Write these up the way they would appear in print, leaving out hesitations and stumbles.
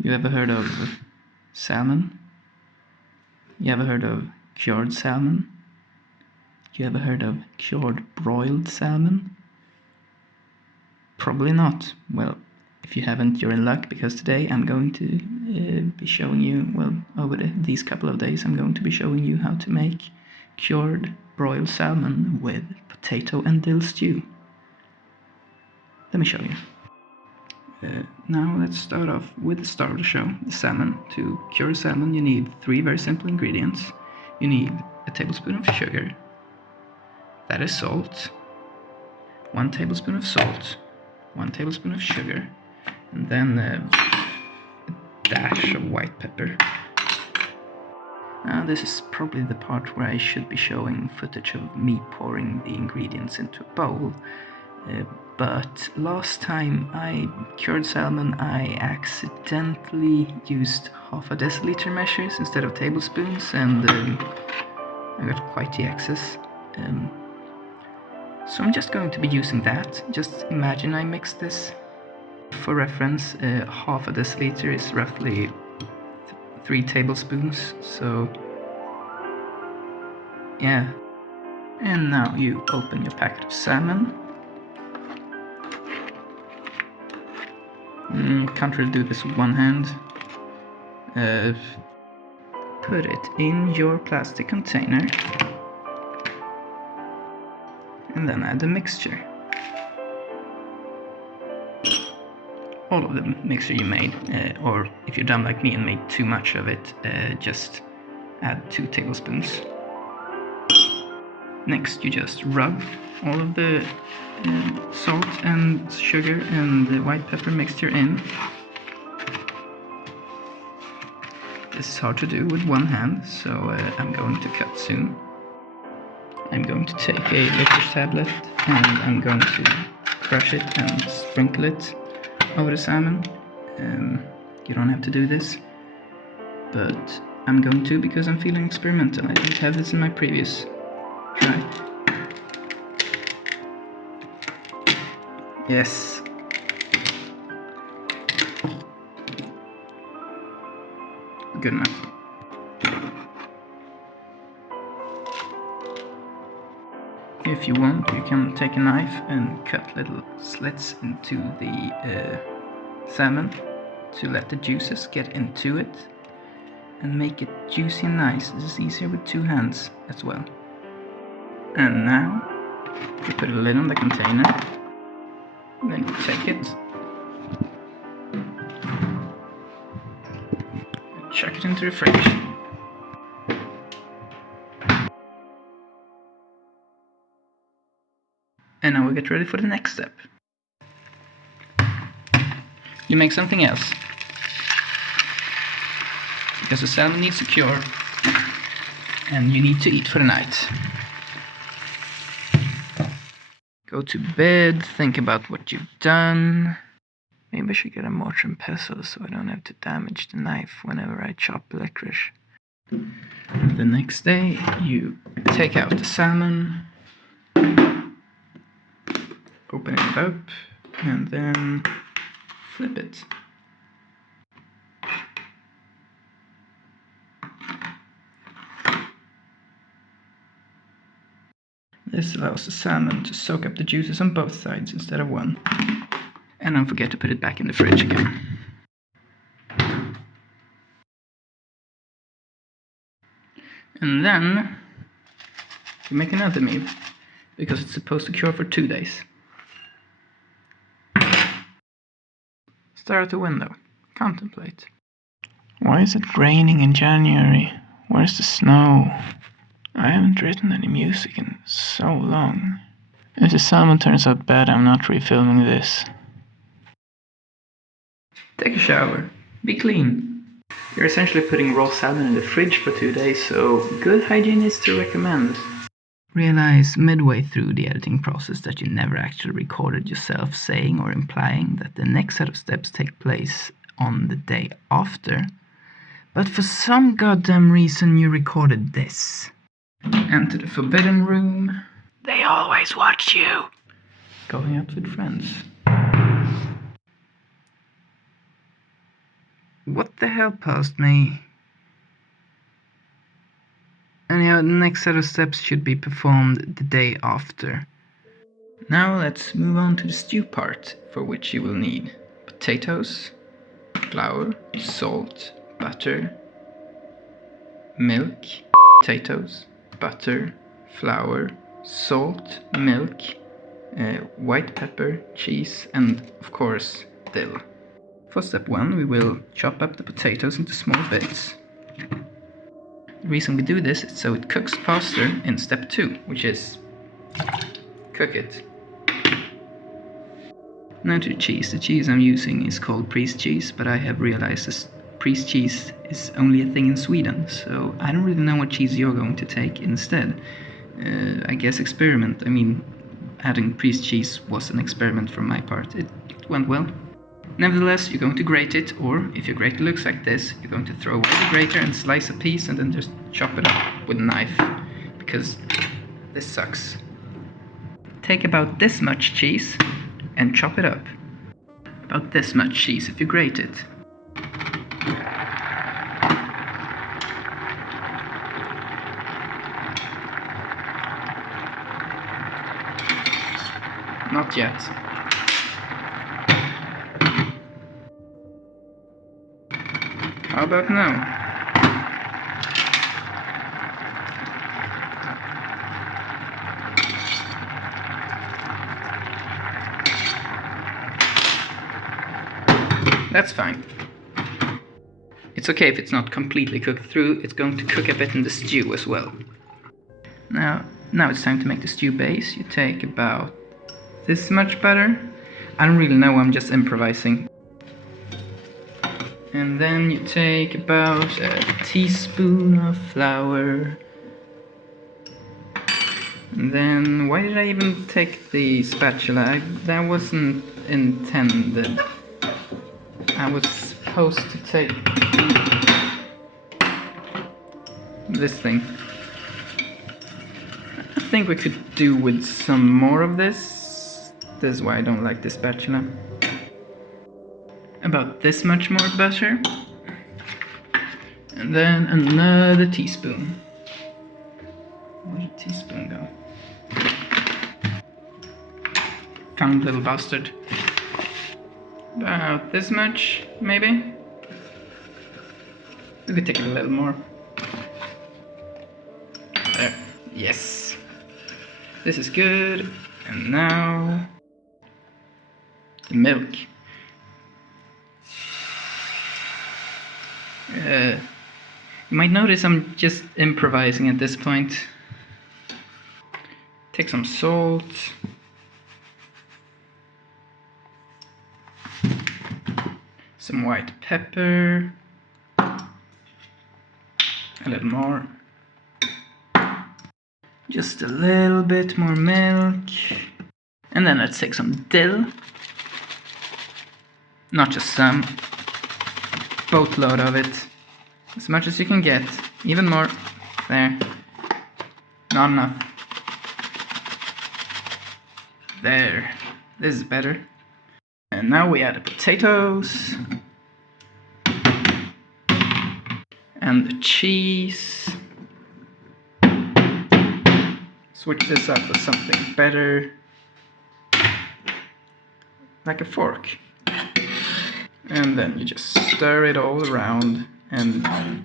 You ever heard of salmon? You ever heard of cured salmon? You ever heard of cured broiled salmon? Probably not. Well, if you haven't, you're in luck, because today I'm going to be showing you, well, over these couple of days, I'm going to be showing you how to make cured broiled salmon with potato and dill stew. Let me show you. Now let's start off with the star of the show, the salmon. To cure salmon you need 3 very simple ingredients. You need a tablespoon of sugar, that is salt, 1 tablespoon of salt, 1 tablespoon of sugar, and then a dash of white pepper. Now this is probably the part where I should be showing footage of me pouring the ingredients into a bowl. But last time I cured salmon, I accidentally used half a deciliter measures instead of tablespoons, and I got quite the excess. So I'm just going to be using that. Just imagine I mix this. For reference, half a deciliter is roughly 3 tablespoons, so yeah. And now you open your packet of salmon. Can't really do this with one hand. Put it in your plastic container and then add the mixture. All of the mixture you made, or if you're dumb like me and made too much of it, just add 2 tablespoons. Next you just rub all of the salt and sugar and the white pepper mixture in. This is hard to do with one hand, so I'm going to cut soon. I'm going to take a licorice tablet and I'm going to crush it and sprinkle it over the salmon. You don't have to do this, but I'm going to because I'm feeling experimental. I didn't have this in my previous try. Yes. Good enough. If you want, you can take a knife and cut little slits into the salmon to let the juices get into it and make it juicy and nice. This is easier with 2 hands as well. And now you put a lid on the container, then you take it and chuck it into the fridge. And now we get ready for the next step. You make something else, because the salmon needs to cure and you need to eat for the night. Go to bed, think about what you've done. Maybe I should get a mortar and pestle so I don't have to damage the knife whenever I chop licorice. The next day you take out the salmon, open it up, and then flip it. This allows the salmon to soak up the juices on both sides instead of one. And don't forget to put it back in the fridge again. And then you make another meal, because it's supposed to cure for 2 days. Stare at the window. Contemplate. Why is it raining in January? Where's the snow? I haven't written any music in so long. If the salmon turns out bad, I'm not refilming this. Take a shower. Be clean. You're essentially putting raw salmon in the fridge for 2 days, so good hygiene is to recommend. Realize midway through the editing process that you never actually recorded yourself saying or implying that the next set of steps take place on the day after. But for some goddamn reason you recorded this. Enter the forbidden room. They always watch you. Going out with friends. What the hell paused me? Anyhow, the next set of steps should be performed the day after. Now let's move on to the stew part, for which you will need potatoes, flour, salt, butter, milk, potatoes, butter, flour, salt, milk, white pepper, cheese, and of course dill. For step 1, we will chop up the potatoes into small bits. The reason we do this is so it cooks faster in step 2, which is cook it. Now to the cheese. The cheese I'm using is called Priest cheese, but I have realized this Priest cheese is only a thing in Sweden, so I don't really know what cheese you're going to take instead. I guess experiment. I mean, adding Priest cheese was an experiment from my part. It went well. Nevertheless, you're going to grate it, or if your grater looks like this, you're going to throw away the grater and slice a piece and then just chop it up with a knife, because this sucks. Take about this much cheese and chop it up. About this much cheese if you grate it. Not yet. How about now? That's fine. It's okay if it's not completely cooked through, it's going to cook a bit in the stew as well. Now it's time to make the stew base. You take about this much butter. I don't really know, I'm just improvising. And then you take about a teaspoon of flour. And then, why did I even take the spatula? That wasn't intended. I was supposed to take this thing. I think we could do with some more of this. This is why I don't like this spatula. About this much more butter. And then another teaspoon. Where'd a teaspoon go? Found little bastard. About this much, maybe? We could take it a little more. There. Yes. This is good. And now the milk. You might notice I'm just improvising at this point. Take some salt. Some white pepper. A little more. Just a little bit more milk. And then let's take some dill. Not just some. Boatload of it. As much as you can get. Even more. There. Not enough. There. This is better. And now we add the potatoes. And the cheese. Switch this up with something better. Like a fork. And then you just stir it all around. And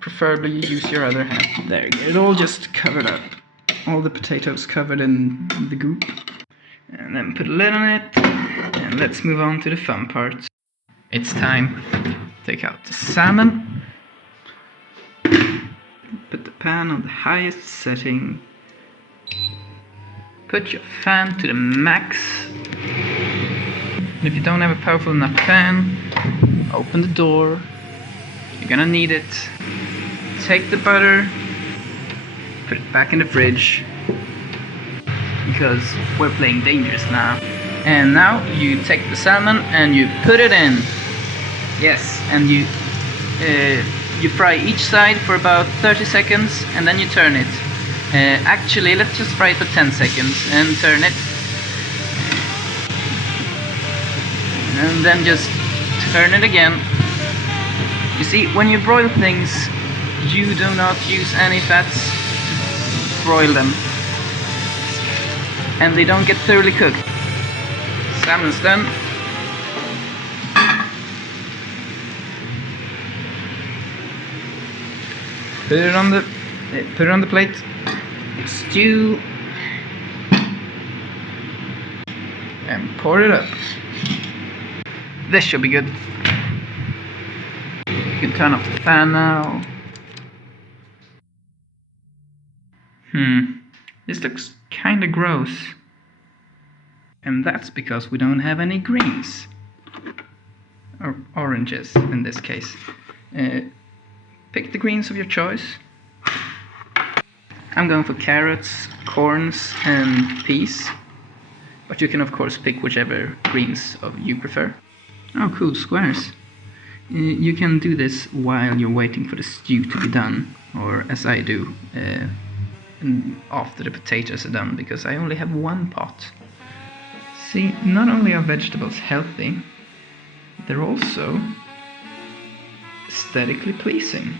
preferably use your other hand. There, get it all just covered up. All the potatoes covered in the goop. And then put a lid on it. And let's move on to the fun part. It's time. Take out the salmon. Put the pan on the highest setting. Put your fan to the max. And if you don't have a powerful enough fan, open the door. You're gonna need it. Take the butter. Put it back in the fridge. Because we're playing dangerous now. And now you take the salmon and you put it in. Yes, and you fry each side for about 30 seconds and then you turn it. Actually, let's just fry it for 10 seconds and turn it. And then just turn it again. You see, when you broil things, you do not use any fats to broil them, and they don't get thoroughly cooked. Salmon's done. Put it on the plate. Stew and pour it up. This should be good. You can turn off the fan now. This looks kinda gross. And that's because we don't have any greens. Or oranges in this case. Pick the greens of your choice. I'm going for carrots, corns and peas. But you can of course pick whichever greens you prefer. Oh cool, squares. You can do this while you're waiting for the stew to be done, or as I do, after the potatoes are done, because I only have one pot. See, not only are vegetables healthy, they're also aesthetically pleasing.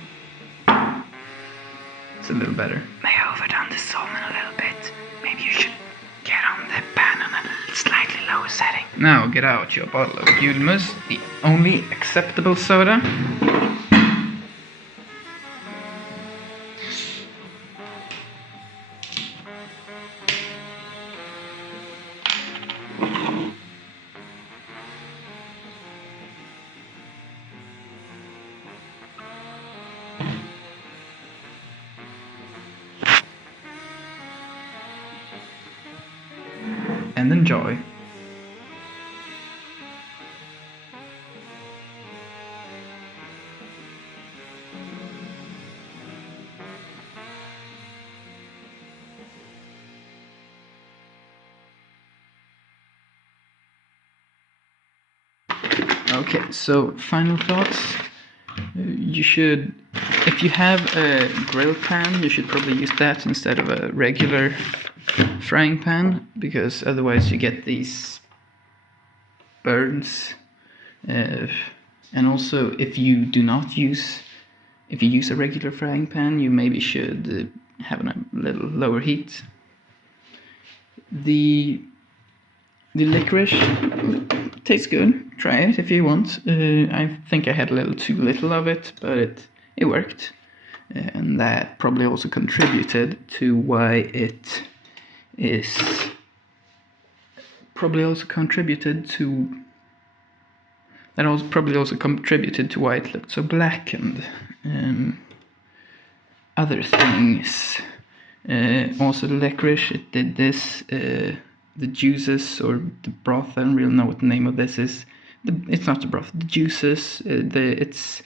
It's a little better. May I overdone the salmon a little bit? Maybe you should get on the pan on a slightly lower setting. Now get out your bottle of Julmus, the only acceptable soda. And enjoy. Okay, so final thoughts. You should, if you have a grill pan, you should probably use that instead of a regular frying pan, because otherwise you get these burns. And also, if you use a regular frying pan, you maybe should have a little lower heat. The licorice tastes good. Try it if you want. I think I had a little too little of it, but it worked, and that probably also contributed to why it is. Probably also contributed to. That also probably also contributed to why it looked so black and other things. Also the licorice, it did this. The juices or the broth, I don't really know what the name of this is. It's not the broth, the juices. It's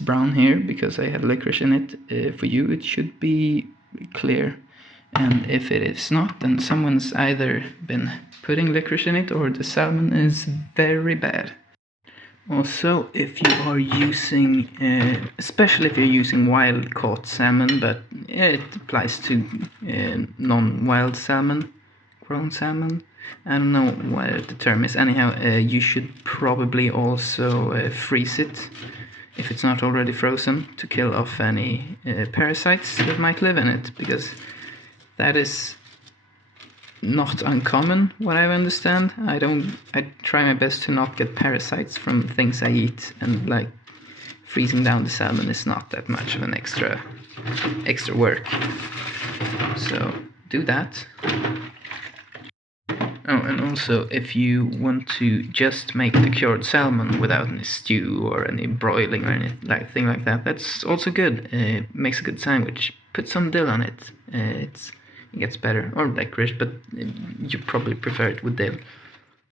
brown here because I had licorice in it. For you, it should be clear. And if it is not, then someone's either been putting licorice in it or the salmon is very bad. Also, if you are using, especially if you're using wild caught salmon, but it applies to non-wild salmon, grown salmon. I don't know what the term is. Anyhow, you should probably also freeze it if it's not already frozen to kill off any parasites that might live in it, because that is not uncommon, what I understand. I try my best to not get parasites from things I eat, and like freezing down the salmon is not that much of an extra work. So do that. Oh, and also, if you want to just make the cured salmon without any stew or any broiling or anything like that, that's also good. It makes a good sandwich. Put some dill on it. It gets better, or licorice, but you probably prefer it with dill.